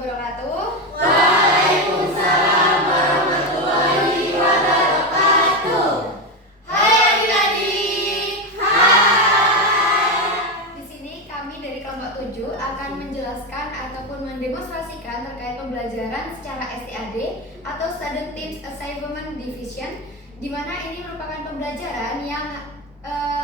wabarakatuh. Waalaikumsalam warahmatullahi wabarakatuh. Hai adik-adik. Hai. Di sini kami dari kelompok 7 akan menjelaskan ataupun mendemonstrasikan terkait pembelajaran secara STAD atau Student Teams Assignment Division, di mana ini merupakan pembelajaran yang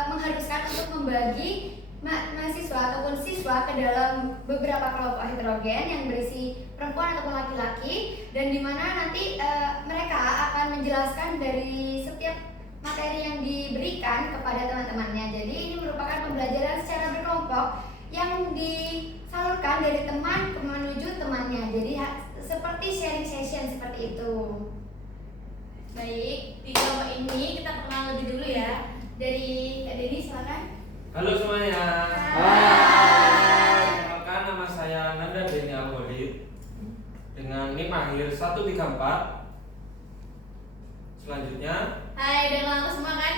mengharuskan untuk membagi mahasiswa ataupun siswa ke dalam beberapa kelompok heterogen yang berisi perempuan ataupun laki-laki, dan di mana nanti mereka akan menjelaskan dari setiap materi yang diberikan kepada teman-temannya. Jadi ini merupakan pembelajaran secara berkelompok yang disalurkan dari teman menuju temannya. Jadi seperti sharing session seperti itu. Baik, di kelompok ini kita kenal lebih dulu ya. Dari Kak Deni, silakan. Halo semuanya. Hai. Kenalkan, nama saya Nanda Deni Al-Walid dengan NIM akhir 134. Selanjutnya, Hai, udah kenal aku semua kan?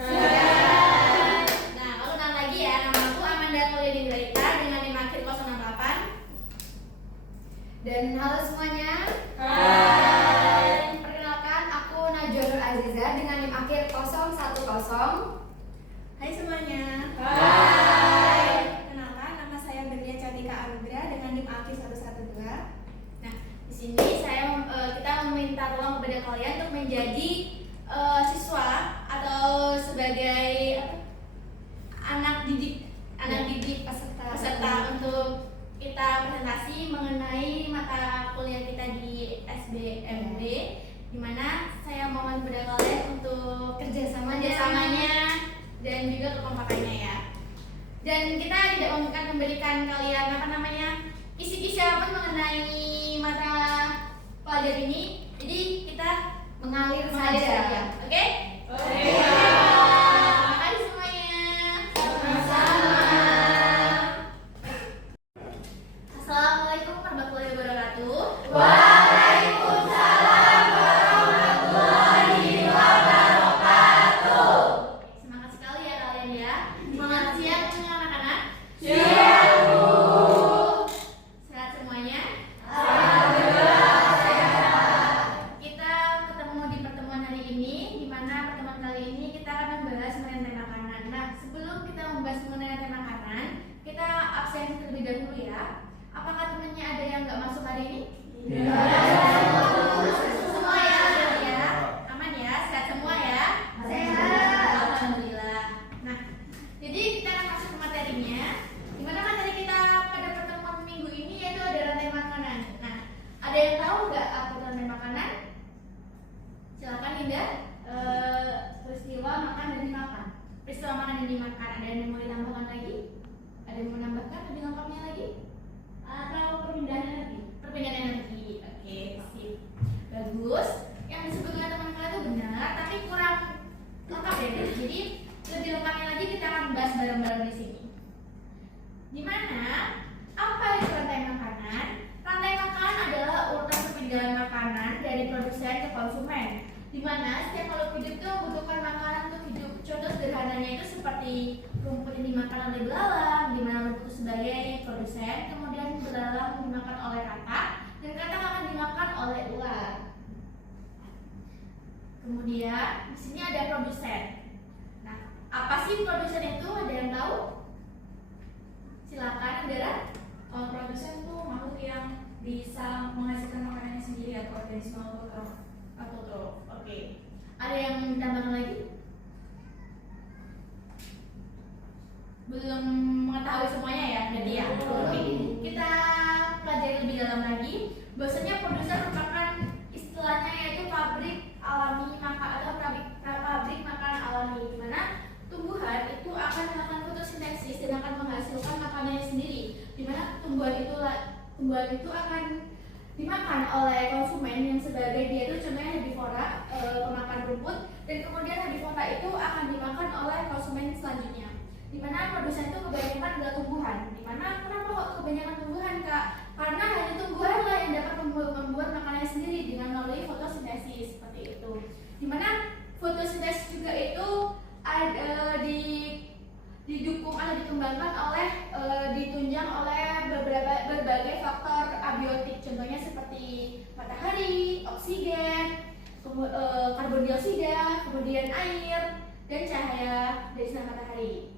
Sudah. Nah, aku kenal lagi ya. Nama aku Amanda Kuliah Graita dengan NIM akhir 068. Dan halo semuanya. Hai. Perkenalkan, aku Najwa Nur Aziza dengan NIM akhir 010. Hai semuanya. Hai. Kenalkan, nama saya Berlia Cantika Anugrah dengan NIM akhir 112. Nah, di sini kita meminta tolong kepada kalian untuk menjadi siswa atau sebagai anak didik peserta untuk kita presentasi mengenai mata kuliah kita di SBMD, di mana saya mohon kepada kalian untuk kerjasamanya dan juga kekompakannya ya. Dan kita tidak memberikan kalian kisi-kisi apapun mengenai mata pelajaran ini. Jadi kita Mengalir mengalir saja. saja. Oke? Oke. Terima kasih semuanya. Sama-sama. Assalamualaikum warahmatullahi wabarakatuh. Waalaikumsalam warahmatullahi wabarakatuh. Semangat sekali ya kalian ya. Semangat siap punya anak-anak. Siap, Bu. Sehat semuanya. Alhamdulillah sehat. Kita ketemu di pertemuan hari ini, di mana pertemuan kali ini kita akan membahas mengenai makanan. Nah, sebelum kita membahas mengenai makanan, kita absen terlebih dahulu ya. Apakah temannya ada yang nggak masuk hari ini? Semua ya, ya, aman ya, sehat semua ya. Sehat. Alhamdulillah. Nah, jadi kita akan masuk ke materinya. Di mana materi kita pada pertemuan minggu ini yaitu ada rantai makanan. Nah, ada yang tahu nggak apa itu rantai makanan? Silakan Indah. Peristiwa makan dan dimakan. Peristiwa makan dan dimakan. Ada yang mau ditambahkan lagi? Ada yang mau menambahkan lebih lengkapnya lagi? Atau perpindahan energi? Perpindahan energi. Oke, sip. Bagus. Yang disebutkan teman kalian itu benar, tapi kurang lengkap ya guys. Jadi lebih lengkapnya lagi kita akan bahas bareng-bareng di sini. Dimana apa itu rantai makanan? Rantai makanan adalah urutan perpindahan makanan dari produsen ke konsumen. Dimana setiap makhluk hidup itu membutuhkan makanan untuk hidup. Contoh sederhananya itu seperti rumput yang dimakan oleh belalang, dimana rumput itu sebagai produsen, kemudian belalang dimakan oleh katak, dan katak akan dimakan oleh ular. Kemudian di sini ada produsen. Nah, apa sih produsen itu? Ada yang tahu? Silakan, Andara. Kalau produsen tuh makhluk yang bisa menghasilkan makanannya sendiri atau organisme Autotrof. Oke. Ada yang tambahkan lagi? Belum mengetahui semuanya ya, berarti ya. Oke. Kita pelajari lebih dalam lagi. Bahwasanya produsen merupakan istilahnya yaitu pabrik alami atau pabrik makanan alami, di mana tumbuhan itu akan melakukan fotosintesis dan akan menghasilkan makanannya sendiri. Di mana tumbuhan itu akan dimakan oleh konsumen yang sebagai dia itu contohnya herbivora, pemakan rumput, dan kemudian herbivora itu akan dimakan oleh konsumen selanjutnya. Dimana produsen itu kebanyakan adalah tumbuhan. Dimana kenapa kok kebanyakan tumbuhan Kak? Karena hanya tumbuhan lah yang dapat membuat makanannya sendiri dengan melalui fotosintesis seperti itu. Dimana fotosintesis juga itu didukung atau dikembangkan oleh ditunjang oleh beberapa berbagai faktor abiotik, contohnya seperti matahari, oksigen, karbon dioksida, kemudian air, dan cahaya dari sinar matahari.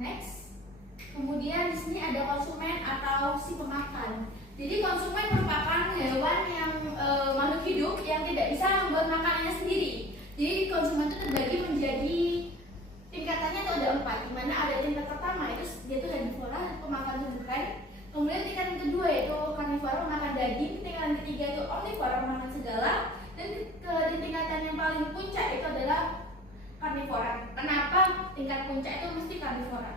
Next. Kemudian di sini ada konsumen atau si pemakan. Jadi konsumen merupakan hewan yang makhluk hidup yang tidak bisa membuat makanannya sendiri. Jadi konsumen itu terbagi menjadi tingkatannya itu ada 4, di mana ada tingkat pertama itu yaitu herbivora, pemakan tumbuhan. Kemudian tingkat yang kedua yaitu karnivora, pemakan daging. Tingkatan ketiga itu omnivora, pemakan segala. Dan di tingkatan yang paling puncak itu adalah karnivora. Kenapa tingkat puncak itu mesti karnivora?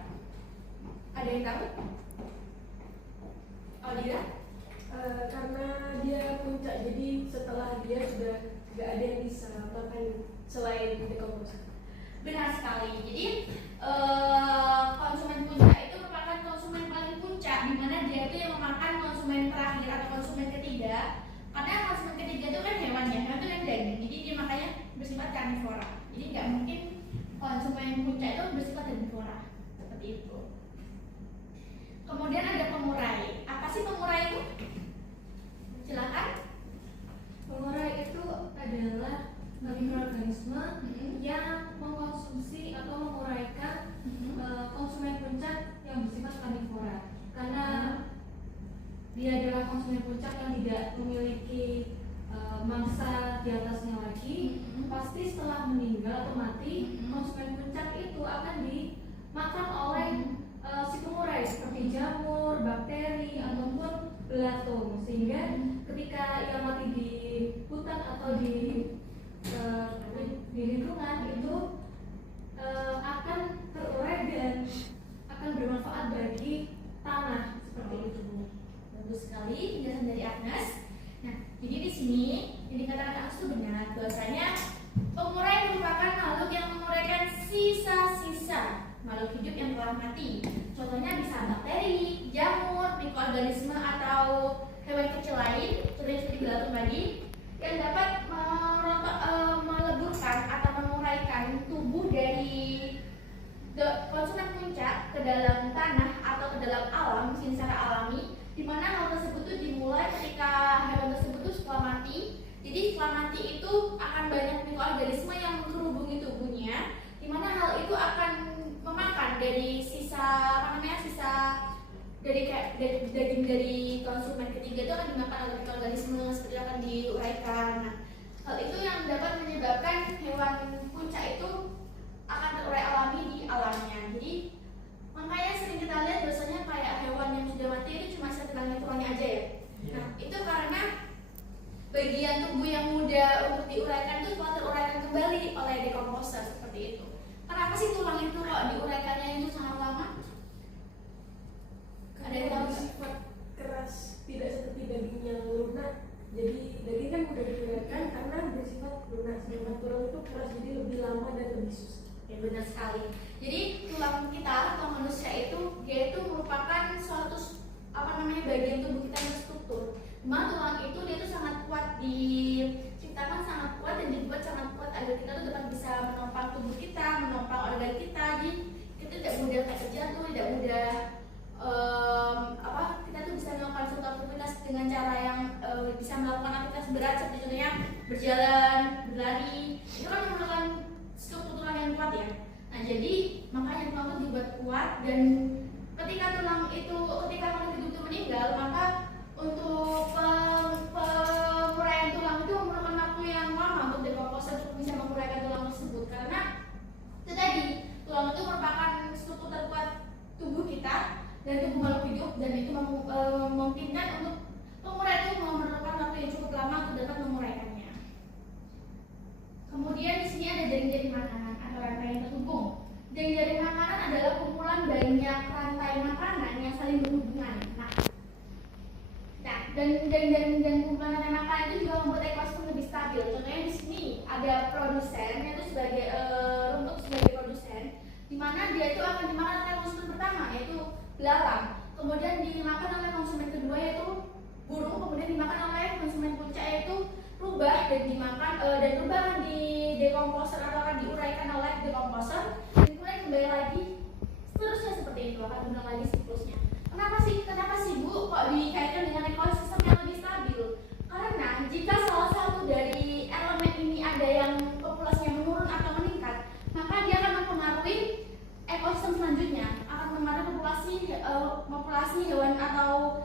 Ada yang tahu? Aldira? Karena dia puncak, jadi setelah dia sudah nggak ada yang bisa makan selain dekomposer. Benar sekali. Jadi konsumen puncak itu merupakan konsumen paling puncak, di mana dia itu yang memakan konsumen terakhir atau konsumen ketiga. Karena konsumen ketiga itu kan hewan ya, hewan itu yang daging. Jadi dia makanya bersifat karnivora. Jadi nggak mungkin konsumen puncak itu bersifat herbivora seperti itu. Kemudian ada pengurai. Apa sih pengurai itu? Silakan. Pengurai itu adalah mikroorganisme yang mengkonsumsi atau menguraikan konsumen puncak yang bersifat karnivora. Karena dia adalah konsumen puncak yang tidak memiliki mangsa di atasnya lagi, pasti setelah meninggal atau mati, konsumen puncak itu akan dimakan oleh si pengurai seperti jamur, bakteri, ataupun belatung. Sehingga ketika ia mati di hutan atau di lingkungan itu akan terurai dan akan bermanfaat bagi tanah seperti itu. Bagus sekali penjelasan dari Agnes. Nah, jadi di sini yang dikatakan Agnes itu benar, bahwasanya pengurai merupakan makhluk yang menguraikan sisa-sisa makhluk hidup yang telah mati. Contohnya bisa bakteri, jamur, mikroorganisme atau hewan kecil lain, contohnya seperti belatung tadi, yang dapat meleburkan atau menguraikan tubuh dari konsumen puncak ke dalam tanah atau ke dalam alam secara alami, di mana hal tersebut itu dimulai ketika hewan tersebut itu setelah mati. Jadi setelah mati itu akan banyak mikroorganisme yang menghubungi tubuhnya, di mana hal itu akan memakan dari sisa sisa dari daging dari konsumen ketiga itu akan dimakan oleh mikroorganisme seperti akan diuraikan. Nah, hal itu yang dapat menyebabkan hewan puncak itu akan terurai alami di alamnya. Jadi makanya sering kita lihat biasanya kayak hewan yang sudah mati itu cuma tulangnya aja ya. Nah, itu karena bagian tubuh yang mudah untuk diuraikan itu telah teruraikan kembali oleh dekomposer seperti itu. Kenapa sih tulang itu kok diuraikannya itu sangat lama? Ada yang tahu? Sifat keras, tidak seperti daging yang lunak. Jadi daging kan mudah diuraikan karena bersifat lunak, sedangkan tulang itu keras, jadi lebih lama dan lebih susah. Ya, benar sekali. Jadi tulang kita atau manusia itu dia itu merupakan suatu bagian tubuh kita yang terstruktur. Dimana tulang itu dia itu sangat kuat, diciptakan sangat kuat dan dibuat sangat kuat agar kita tuh dapat bisa menopang tubuh kita, menopang organ kita. Jadi kita tidak mudah sakit jantung, tidak mudah kita tuh bisa melakukan suatu aktivitas dengan cara yang bisa melakukan aktivitas berat seperti contohnya berjalan, berlari. Itu kan memerlukan struktur tulang yang kuat ya. Nah, jadi makanya tulang itu dibuat kuat, dan ketika makhluk hidup itu meninggal, maka untuk penguraian tulang itu memerlukan waktu yang lama untuk dekomposer untuk bisa menguraikan tulang tersebut. Karena itu tadi, tulang itu merupakan struktur terkuat tubuh kita dan tubuh makhluk hidup, dan itu memungkinkan untuk penguraian itu memerlukan waktu yang cukup lama untuk dapat menguraikannya. Kemudian di sini ada jaring-jaring makanan atau rantai yang terhubung. Jaring-jaring makanan adalah kumpulan banyak rantai makanan yang saling berhubungan. Nah, dan jaring-jaring kumpulan rantai makanan itu juga membuat ekosistem lebih stabil. Contohnya di sini ada produsen, yaitu sebagai rumput sebagai produsen, di mana dia itu akan dimakan oleh konsumen pertama, yaitu belalang. Kemudian dimakan oleh konsumen kedua, yaitu burung. Kemudian dimakan oleh konsumen puncak, yaitu rubah, dan dimakan dan rubah akan di dekomposer atau akan diuraikan oleh dekomposer, dan kemudian kembali lagi seterusnya seperti itu, akan berulang lagi siklusnya. Kenapa sih Bu kok dikaitkan dengan ekosistem yang lebih stabil? Karena jika salah satu dari elemen ini ada yang populasinya menurun atau meningkat, maka dia akan mempengaruhi ekosistem selanjutnya, akan mempengaruhi populasi hewan atau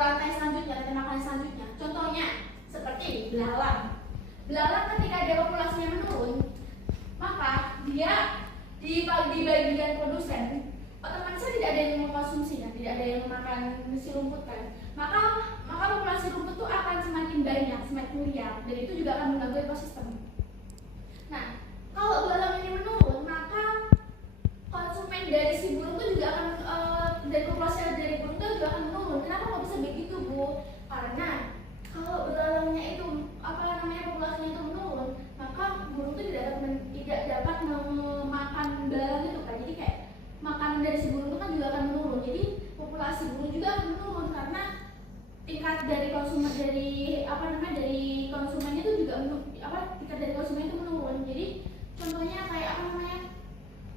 rantai selanjutnya, rantai makanan selanjutnya. Contohnya seperti belalang. Belalang ketika dia populasinya menurun, maka dia di bagian produsen otomatis tidak ada yang mengkonsumsinya, tidak ada yang memakan si rumput kan. Maka populasi rumput itu akan semakin banyak, semakin liar, dan itu juga akan mengganggu ekosistem. Nah, kalau belalang ini menurun, maka konsumen dari si burung itu juga akan dari populasi dari burung itu juga akan menurun. Kenapa kok bisa begitu Bu? Karena kalau belalangnya itu populasinya itu menurun, maka burung itu tidak dapat memakan belalang itu kan. Jadi kayak makanan dari si burung itu kan juga akan menurun. Jadi populasi burung juga akan menurun karena tingkat dari konsumen dari konsumen itu juga tingkat dari konsumen itu menurun. Jadi contohnya kayak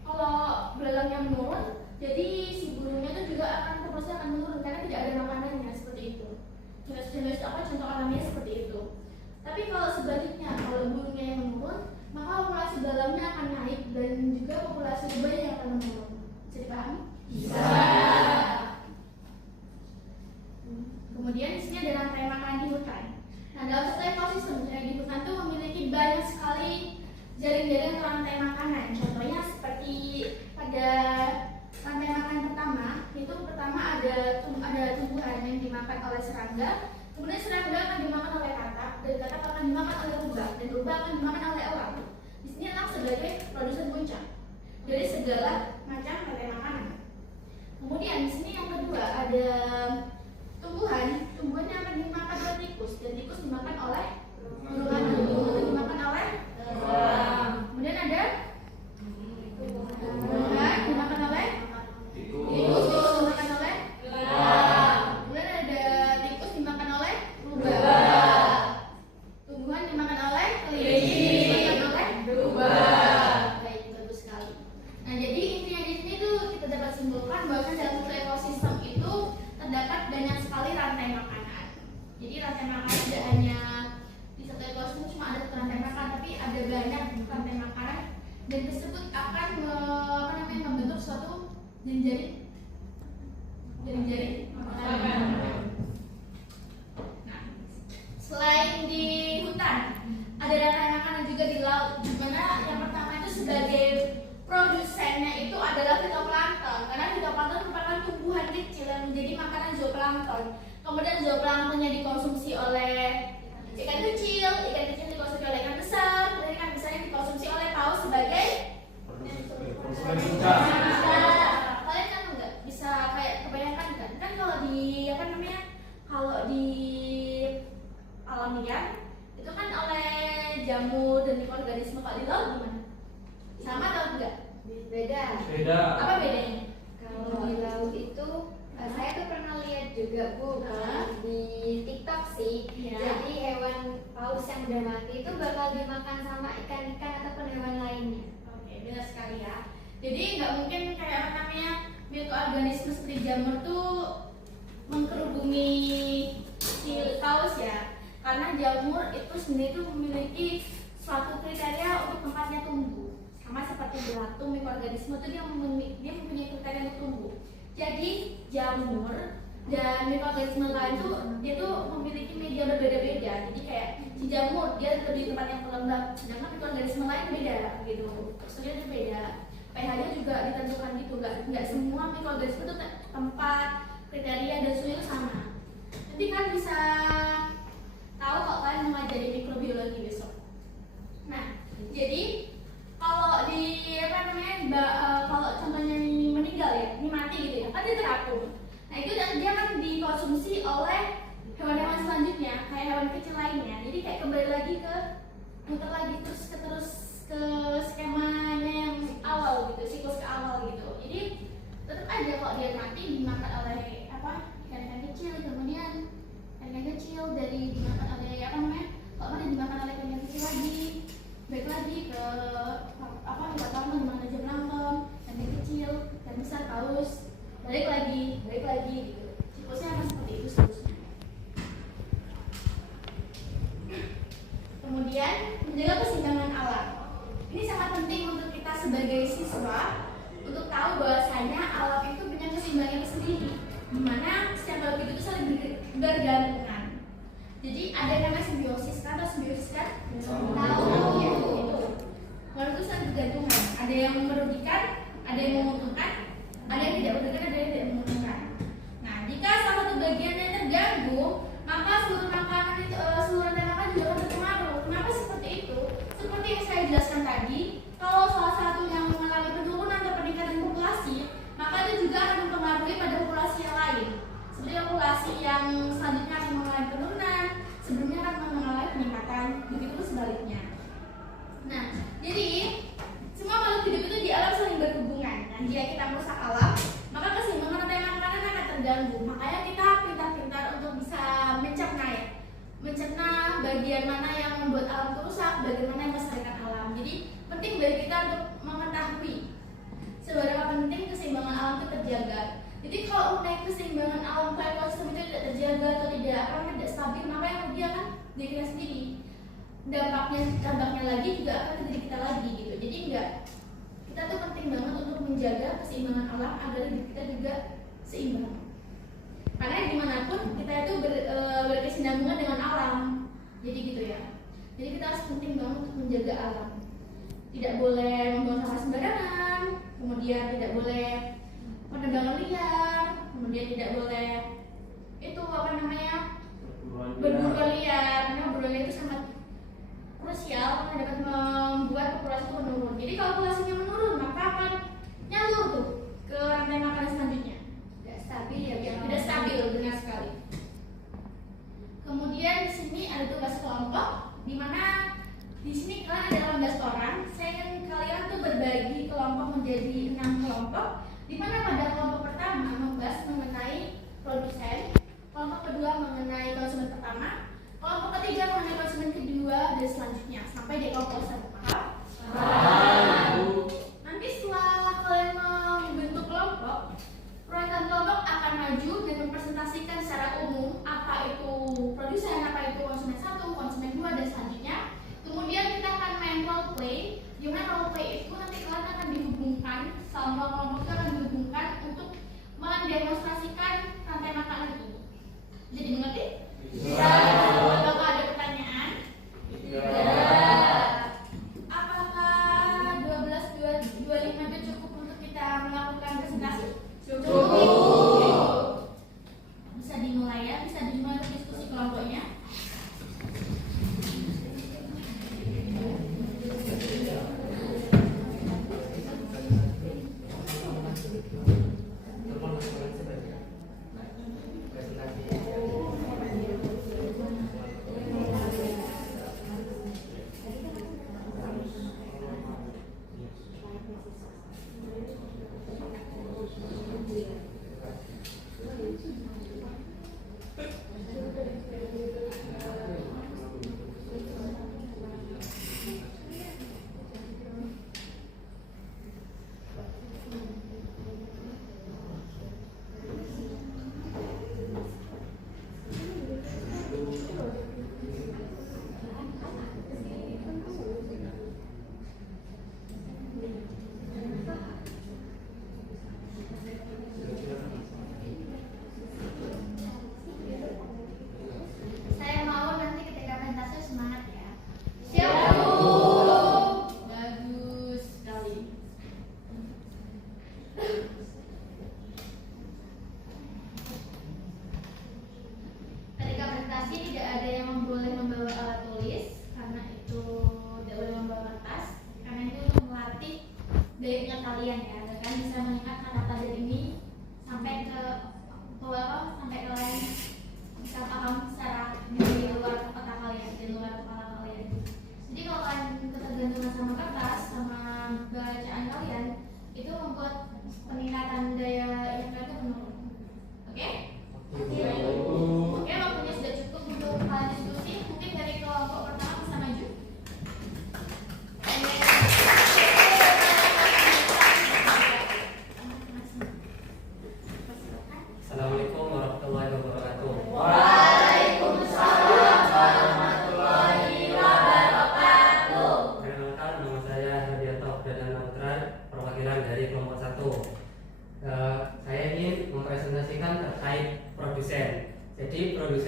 kalau belalangnya menurun, jadi si burungnya itu juga populasi akan menurun karena tidak ada makanannya, seperti itu. Contoh alaminya seperti itu. Tapi kalau sebaliknya, kalau burungnya yang menurun, maka populasi belalangnya akan naik dan juga populasi rubahnya yang akan menurun. Bisa dipahami? Bisa. Kemudian di sini ada rantai makanan di hutan. Nah, dalam satu ekosistem di hutan itu memiliki banyak sekali jaring-jaring rantai makanan. Contohnya seperti pada rantai makanan pertama ada tumbuhan yang dimakan oleh serangga. Kemudian serangga akan dimakan oleh katak, dan katak akan dimakan oleh rubah, dan rubah akan dimakan oleh elang. Di sini elang sebagai produsen puncak dari segala macam rantai makanan. Kemudian di sini yang kedua ada tumbuhan yang akan dimakan oleh tikus, dan tikus dimakan oleh burung dimakan oleh elang. Kemudian ada tumbuhan dimakan oleh tikus dimakan oleh elang. Kemudian ada tikus dimakan oleh rubah. Tumbuhan dimakan oleh kelinci, dimakan oleh rubah. Baik, bagus sekali. Nah, jadi intinya di sini tuh kita dapat simpulkan bahwa dalam satu ekosistem itu terdapat banyak sekali rantai makanan. Jadi rantai makanan tidak hanya di satu ekosistem cuma ada satu rantai makanan, tapi ada banyak rantai makanan, dan tersebut akan membentuk suatu jaring makanan. Nah, selain di hutan, ada rantai makanan juga di laut, di mana yang pertama itu sebagai produsennya itu adalah fitoplankton, karena fitoplankton merupakan tumbuhan kecil yang menjadi makanan zooplankton. Kemudian zooplanktonnya dikonsumsi oleh ikan kecil dikonsumsi oleh ikan besar, kemudian ikan besar yang dikonsumsi oleh paus sebagai konsumen puncak. Kalian kan nggak bisa kayak kebanyakan kan kalau di kalau di alam liar itu kan oleh jamur dan mikroorganisme. Kalau di laut gimana? Sama atau enggak? Beda. Apa bedanya? Kalau di laut itu saya tuh pernah lihat juga Bu di TikTok sih. Iya. Jadi hewan paus yang udah mati itu bakal dimakan sama ikan-ikan ataupun hewan lainnya. Oke, benar sekali ya. Jadi nggak mungkin kayak mikroorganisme seperti jamur tuh mengkerubungi si paus ya. Karena jamur itu sendiri tuh memiliki suatu kriteria untuk tempatnya tumbuh. Sama seperti belatung, mikroorganisme itu dia mempunyai kriteria untuk tumbuh. Jadi jamur dan mikroorganisme lain tuh dia tuh memiliki media berbeda-beda. Jadi kayak si jamur dia lebih di tempat yang lembab, sedangkan mikroorganisme lain beda gitu. Teksturnya itu beda. pH-nya juga ditentukan gitu. Nggak semua mikroorganisme itu tempat, kriteria dan suhu itu sama. Nanti kan bisa tahu kalau kalian mengajari mikrobiologi besok. Nah, jadi kalau di kalau contohnya ini meninggal ya, ini mati gitu ya, kan dia terapung. Nah itu dia kan dikonsumsi oleh hewan-hewan selanjutnya, kayak hewan kecil lainnya. Jadi kayak kembali lagi ke muter lagi terus ke skemanya yang awal gitu, siklus ke awal gitu. Jadi tetap aja kalau dia mati dimakan oleh ikan-ikan kecil, kemudian ikan kecil dari dimakan oleh kalau mana dimakan oleh ikan kecil lagi, baik lagi ke hipotermia dimakan zooplankton, ikan kecil dan besar start haus, balik lagi gitu. Siklusnya akan seperti itu seterusnya. Kemudian menjaga keseimbangan alam. Ini sangat penting untuk kita sebagai siswa untuk tahu bahwasanya alam itu punya keseimbangannya sendiri, di mana setiap makhluk itu saling bergantungan. Jadi ada yang namanya simbiosis, kan? Atau simbiosis kan? Tahu ya, itu. Makhluk itu saling bergantungan. Ada yang merugikan, ada yang menguntungkan, ada yang tidak merugikan, ada yang tidak menguntungkan. Nah, jika salah satu bagiannya terganggu, maka seluruh makanan itu, seluruh rantai makanan juga akan terpengaruh. Kenapa seperti itu? Seperti yang saya jelaskan tadi, kalau salah satu yang mengalami penurunan atau peningkatan populasi, maka itu juga akan mempengaruhi pada populasi yang lain. Seperti populasi yang selanjutnya akan mengalami penurunan, sebelumnya akan mengalami peningkatan, begitu sebaliknya. Nah, jadi semua makhluk hidup itu di alam saling berhubungan. Nah, jika kita merusak alam, maka keseimbangan rantai makanan akan terganggu. Makanya kita pintar-pintar untuk bisa mencerna bagian mana yang membuat alam itu rusak, bagaimana yang melestarikan alam. Jadi penting bagi kita untuk mengetahui seberapa penting keseimbangan alam itu terjaga. Jadi kalau naik keseimbangan alam kayak ekosistem itu tidak terjaga atau tidak stabil, maka yang rugi akan diri kita sendiri. Dampaknya lagi juga akan ke diri kita lagi gitu. Jadi kita tuh penting banget untuk menjaga keseimbangan alam agar hidup kita juga seimbang. Karena dimanapun kita itu berkesinambungan dengan alam. Jadi gitu ya. Jadi kita harus penting banget untuk menjaga alam. Tidak boleh membuang sampah sembarangan, kemudian tidak boleh penebangan liar, kemudian tidak boleh berburu liar. Karena berburu liar itu sangat krusial karena dapat membuat populasi itu menurun. Jadi kalau populasinya menurun, maka akan nyalur tuh ke rantai makanan selanjutnya. Tidak stabil ya, Tidak stabil, benar sekali. Kemudian di sini ada tugas kelompok, di mana di sini kalian ada 18 orang. Saya ingin kalian tuh berbagi kelompok menjadi 6 kelompok, di mana pada kelompok pertama membahas mengenai produsen, kelompok kedua mengenai konsumen pertama, kelompok ketiga mengenai konsumen kedua, dan selanjutnya sampai di kelompok satu. Paham? Nanti setelah kalian membentuk kelompok, proyekan kelompok akan maju dan mempresentasikan secara umum apa itu produsen, apa itu konsumen satu, konsumen dua, dan selanjutnya. Kemudian kita akan main role play, di mana role play itu nanti kalian akan dihubungkan, sama kelompok itu akan dihubungkan untuk mendemonstrasikan rantai makanan ini. Jadi mengerti? Bisa. Apakah ada pertanyaan? Tidak. Apakah 12-25 itu cukup untuk kita melakukan presentasi? Cukup. Bisa dimulai ya, bisa dimulai diskusi kelompoknya.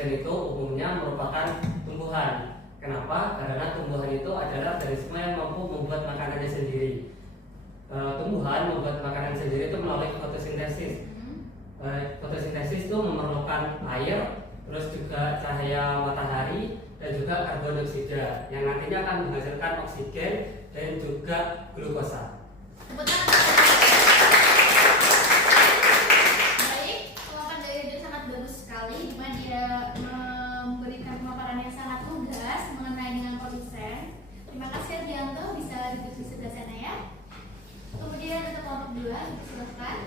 produsen itu umumnya merupakan tumbuhan. Kenapa? Karena tumbuhan itu adalah organisme yang mampu membuat makanannya sendiri. Tumbuhan membuat makanan sendiri itu melalui fotosintesis. Fotosintesis itu memerlukan air, terus juga cahaya matahari dan juga karbon dioksida yang nantinya akan menghasilkan oksigen dan juga glukosa. Tepuk tangan. Baik, pemaparan dari Hadir sangat bagus sekali, di mana dia memberikan pemaparan yang sangat lugas mengenai dengan produsen. Terima kasih Ardianto, bisa duduk di sebelah sana ya. Kemudian untuk kelompok 2, silakan.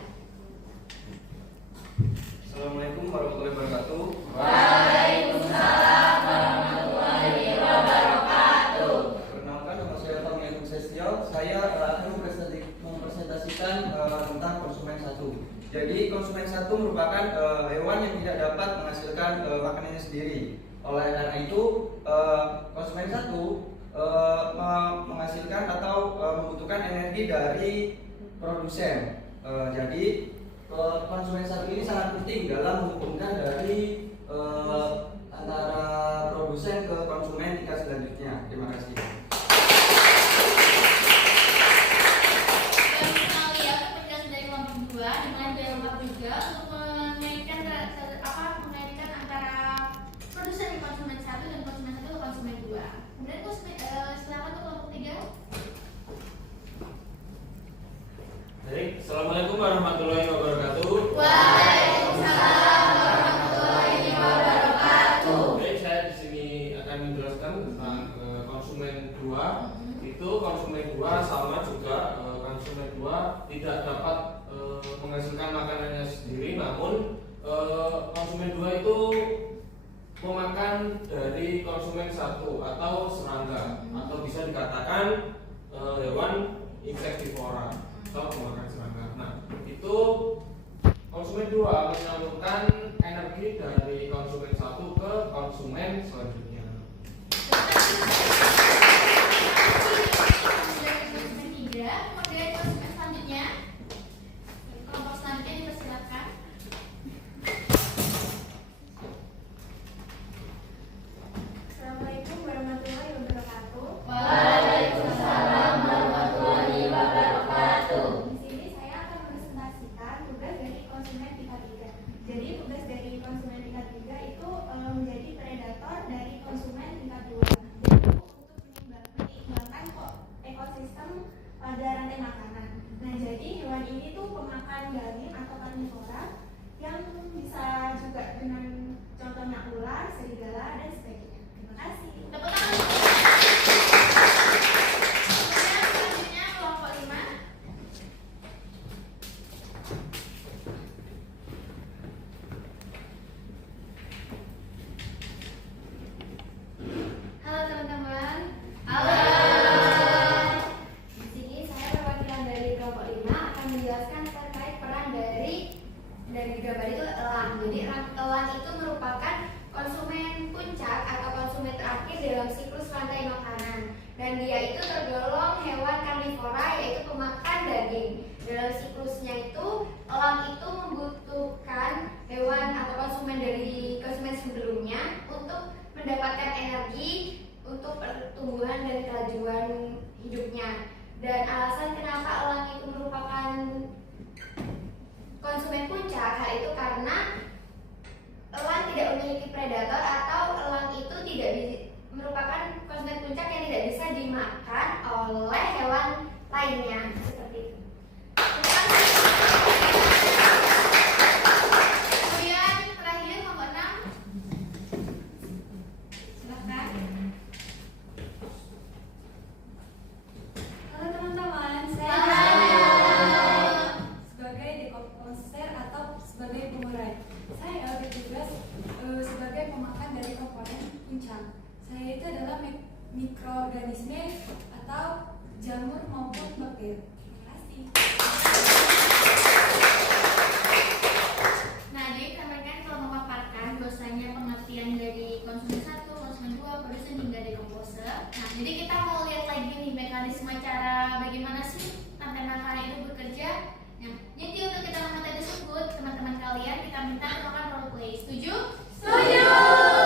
Assalamualaikum warahmatullahi wabarakatuh. Waalaikumsalam warahmatullahi wabarakatuh. Perkenalkan, nama saya Tommy Agung Sestio. Saya akan mempresentasikan tentang konsumen satu. Jadi konsumen satu merupakan hewan yang tidak dapat menghasilkan makanannya sendiri. Oleh karena itu konsumen satu menghasilkan atau membutuhkan energi dari produsen. Jadi konsumen satu ini sangat penting dalam menghubungkan dari antara produsen ke konsumen tingkat selanjutnya. Terima kasih. Penjelasan dari kelompok 2, di mana dia lengkap juga untuk mengaitkan antara produsen di konsumen 1 dan konsumen 1 ke konsumen 2. Kemudian silakan ke kelompok 3. Baik, assalamualaikum warahmatullahi wabarakatuh. Waalaikumsalam warahmatullahi wabarakatuh. Baik, saya di sini akan menjelaskan tentang konsumen 2. Itu konsumen 2 sama juga konsumen 2 tidak dapat menghasilkan makanannya sendiri, namun konsumen 2 itu memakan dari konsumen 1 atau serangga, atau bisa dikatakan hewan insektivora atau pemakan serangga. Nah, itu konsumen 2 menyalurkan energi dari konsumen 1 ke konsumen selanjutnya. Konsumen 3, kemudian konsumen selanjutnya. Kelompok selanjutnya dipersilakan. Assalamualaikum warahmatullahi wabarakatuh. Waalaikumsalam warahmatullahi wabarakatuh. Di sini saya akan presentasikan tugas dari konsumen tingkat 3. Jadi tugas dari konsumen tingkat 3 itu menjadi predator dari konsumen tingkat 2. Jadi untuk menyeimbangkan ekosistem pada rantai makanan. Nah, jadi hewan ini tuh pemakan daging atau karnivora yang bisa juga dengan contohnya ular, serigala, dan sebagainya. Terima kasih. Tepuk tangan. Kemudian selanjutnya kelompok 5. Halo teman-teman. Halo. Di sini saya perwakilan dari kelompok 5 akan menjelaskan terkait peran dari gambar itu elang. Jadi elang itu merupakan konsumen puncak atau konsumen terakhir dalam siklus rantai makanan. Dan dia itu tergolong hewan karnivora, yaitu pemakan daging. Dalam siklusnya itu, elang itu membutuhkan hewan atau konsumen dari konsumen sebelumnya untuk mendapatkan energi untuk pertumbuhan dan kelajuan hidupnya. Dan alasan kenapa elang itu merupakan konsumen puncak, hal itu karena elang tidak memiliki predator atau elang itu tidak merupakan konsumen puncak yang tidak bisa dimakan oleh hewan lainnya, seperti itu. Kemudian terakhir kelompok 6. Silakan. Halo teman-teman, saya Halo. sebagai dekomposer atau sebagai pengurai. Saya bertugas sebagai pemakan dari komponen puncak. Saya itu adalah mikroorganisme atau jamur maupun bakteri. Terima kasih. Nah, jadi teman-teman telah memaparkan bahwasanya pengertian dari konsumen 1, konsumen 2, produsen hingga dekomposer. Nah, jadi kita mau lihat lagi nih mekanisme cara bagaimana sih rantai makanan itu bekerja. Nah, jadi untuk kita mengenai tersebut, teman-teman kalian kita minta melakukan role play. Setuju? Setuju.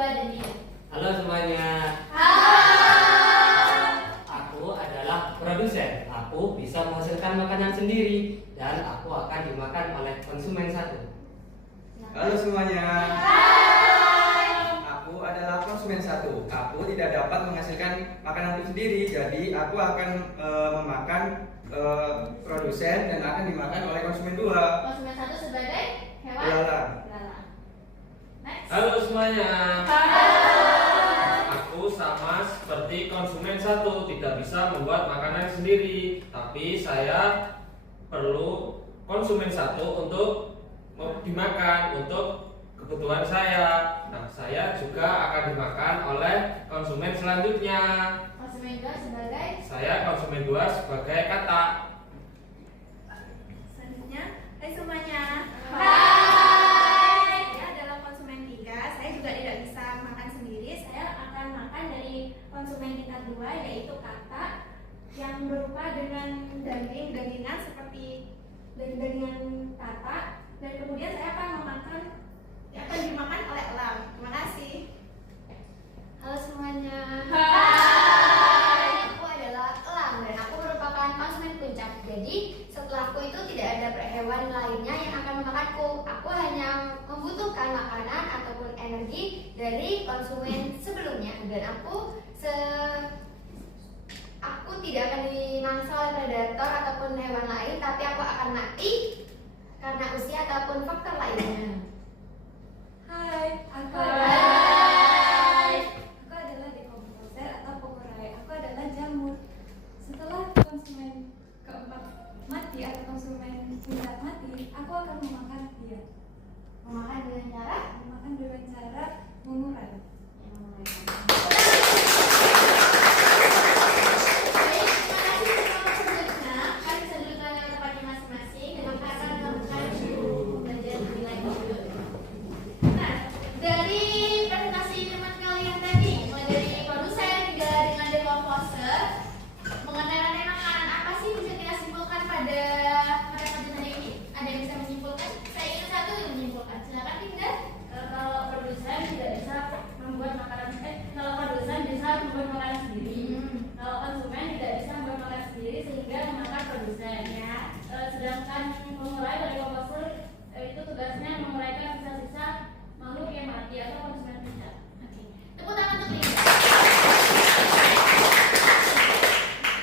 Dua Daniel. Halo semuanya. Aku adalah produsen. Aku bisa menghasilkan makanan sendiri dan aku akan dimakan oleh konsumen satu. Halo semuanya. Aku adalah konsumen satu. Aku tidak dapat menghasilkan makanan itu sendiri, jadi aku akan memakan produsen dan akan dimakan oleh konsumen dua. Konsumen satu sebagai hewan. Belalang. Belalang. Next. Halo semuanya. Aku sama seperti konsumen satu, tidak bisa membuat makanan sendiri, tapi saya perlu konsumen satu untuk dimakan untuk kebutuhan saya. Nah, saya juga akan dimakan oleh konsumen selanjutnya. Konsumen dua sebagai. Saya konsumen dua sebagai kata. Selanjutnya, hai semuanya. Hai. Saya adalah konsumen 3. Saya juga tidak bisa makan sendiri. Saya akan makan dari konsumen tingkat 2, yaitu kata yang berupa dengan daging-dagingan seperti daging-dagingan kata, dan kemudian saya akan memakan yang akan dimakan oleh elang. Terima kasih. Halo semuanya. Hai. Aku adalah elang dan aku merupakan konsumen puncak. Jadi setelahku itu tidak ada hewan lainnya yang akan memakanku. Aku hanya membutuhkan makanan ataupun energi dari konsumen sebelumnya dan aku tidak akan dimangsa oleh predator ataupun hewan lain, tapi aku akan mati karena usia ataupun faktor lainnya. Hai, aku Hai. adalah dekomposer atau pengurai. Aku adalah jamur. Setelah konsumen keempat mati atau konsumen puncak mati, aku akan memakan dia. Memakan dengan cara Memakan dengan cara mengurai. Baik, terima kasih teman-teman selanjutnya. Kalian bisa duduk lagi di tempatnya masing-masing dan kita akan melakukan belajar lebih lanjut. Nah, dari presentasi teman kalian tadi, mulai dari produsen hingga dengan dekomposer, mengenai rantai makanan, apa sih bisa kita simpulkan pada pelajaran hari ini? Ada yang bisa menyimpulkan? Saya ingin satu yang menyimpulkan. Silakan Dinda. Kalau produsen tidak bisa membuat makanan sendiri. Kalau konsumen tidak bisa membuat makanan sendiri sehingga memakan produsen. Ya. Sedangkan pengurai dari komposer itu tugasnya menguraikan sisa-sisa makhluk yang mati atau konsumen puncak. Oke. Tepuk tangan untuk Dinda.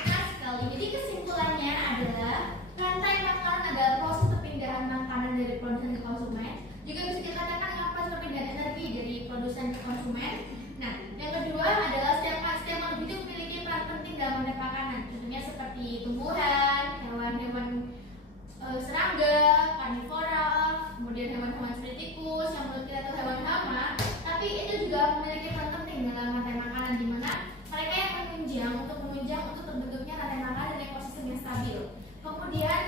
Benar sekali. Jadi kesimpulannya adalah rantai makanan adalah proses perpindahan makanan dari produsen ke konsumen. Juga bisa dikatakan adalah proses perpindahan energi dari produsen ke konsumen. Nah, yang kedua adalah setiap makhluk hidup memiliki peran penting dalam rantai makanan. Contohnya seperti tumbuhan, hewan-hewan serangga, karnivora, kemudian hewan-hewan seperti tikus yang menurut kita itu hewan hama, tapi itu juga memiliki peran penting dalam rantai makanan, di mana mereka yang menunjang untuk terbentuknya rantai makanan dan ekosistem yang stabil. Kemudian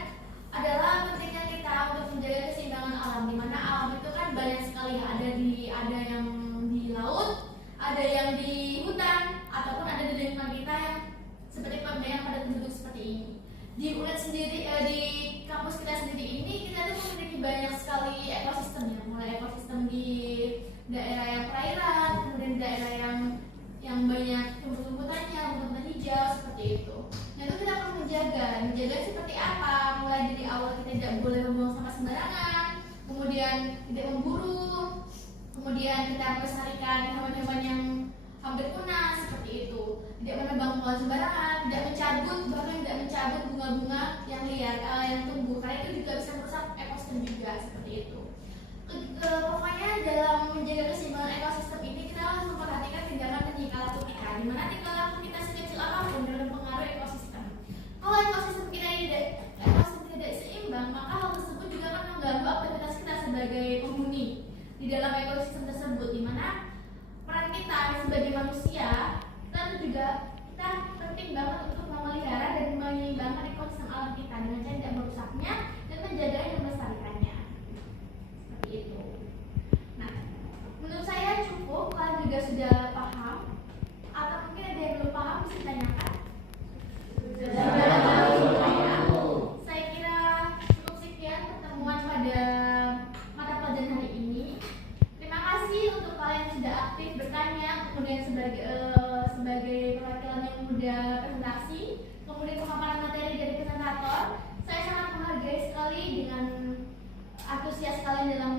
adalah pentingnya kita untuk menjaga keseimbangan alam, di mana alam itu kan banyak sekali, ada yang di laut, ada yang di hutan, ataupun ada di lingkungan kita yang seperti yang pada penduduk seperti ini. Di UNED sendiri, di kampus kita sendiri ini, kita tuh memiliki banyak sekali ekosistem ya, mulai ekosistem di daerah yang perairan, kemudian di daerah yang banyak tumbuh-tumbuhannya, tumbuhan hijau seperti itu. Nah itu kita perlu menjaga seperti apa? Mulai dari awal kita tidak boleh membuang sampah sembarangan, kemudian tidak memburu, kemudian kita melestarikan hewan-hewan yang hampir punah seperti itu, tidak menebang pohon sembarangan, tidak mencabut bunga-bunga yang liar yang tumbuh, karena itu juga bisa merusak ekosistem juga seperti itu. Pokoknya dalam menjaga keseimbangan ekosistem ini kita harus memperhatikan tindakan dan tingkah laku kita, di mana tingkah laku kita sekecil apapun dalam pengaruh ekosistem. Kalau ekosistem kita tidak seimbang, maka hal tersebut juga akan mengganggu aktivitas kita sebagai penghuni di dalam ekosistem tersebut, di mana peran kita sebagai manusia kita penting banget untuk memelihara dan menyeimbangkan ekosistem alam kita dengan cara tidak merusaknya dan menjaga dan melestarikannya. Seperti itu. Nah, menurut saya cukup. Kalian juga sudah paham atau mungkin ada yang belum paham bisa ditanyakan. Saya kira cukup sekian pertemuan pada mata pelajaran hari ini. Terima kasih untuk kalian yang sudah aktif antusias kalian dalam